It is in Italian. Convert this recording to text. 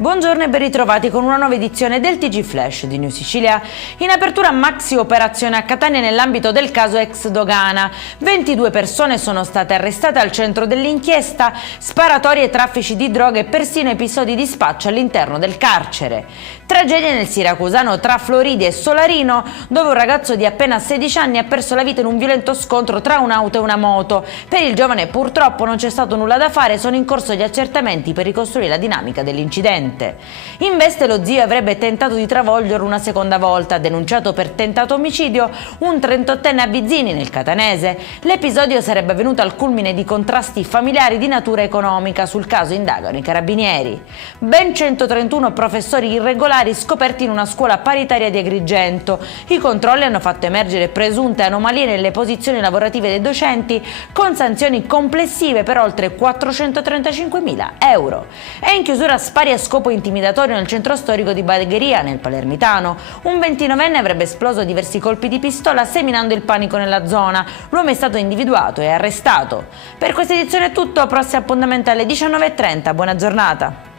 Buongiorno e ben ritrovati con una nuova edizione del TG Flash di New Sicilia. In apertura maxi operazione a Catania nell'ambito del caso ex dogana. 22 persone sono state arrestate al centro dell'inchiesta, sparatorie e traffici di droghe e persino episodi di spaccio all'interno del carcere. Tragedia nel siracusano tra Floridi e Solarino, dove un ragazzo di appena 16 anni ha perso la vita in un violento scontro tra un'auto e una moto. Per il giovane purtroppo non c'è stato nulla da fare, sono in corso gli accertamenti per ricostruire la dinamica dell'incidente. In veste lo zio avrebbe tentato di travolgerlo una seconda volta, denunciato per tentato omicidio un 38enne a Vizzini nel Catanese. L'episodio sarebbe avvenuto al culmine di contrasti familiari di natura economica. Sul caso indagano i carabinieri. Ben 131 professori irregolari scoperti in una scuola paritaria di Agrigento. I controlli hanno fatto emergere presunte anomalie nelle posizioni lavorative dei docenti, con sanzioni complessive per oltre 435.000 euro. E in chiusura spari a scopo intimidatorio nel centro storico di Bagheria, nel Palermitano. Un 29enne avrebbe esploso diversi colpi di pistola seminando il panico nella zona. L'uomo è stato individuato e arrestato. Per questa edizione è tutto, prossimo appuntamento alle 19:30. Buona giornata.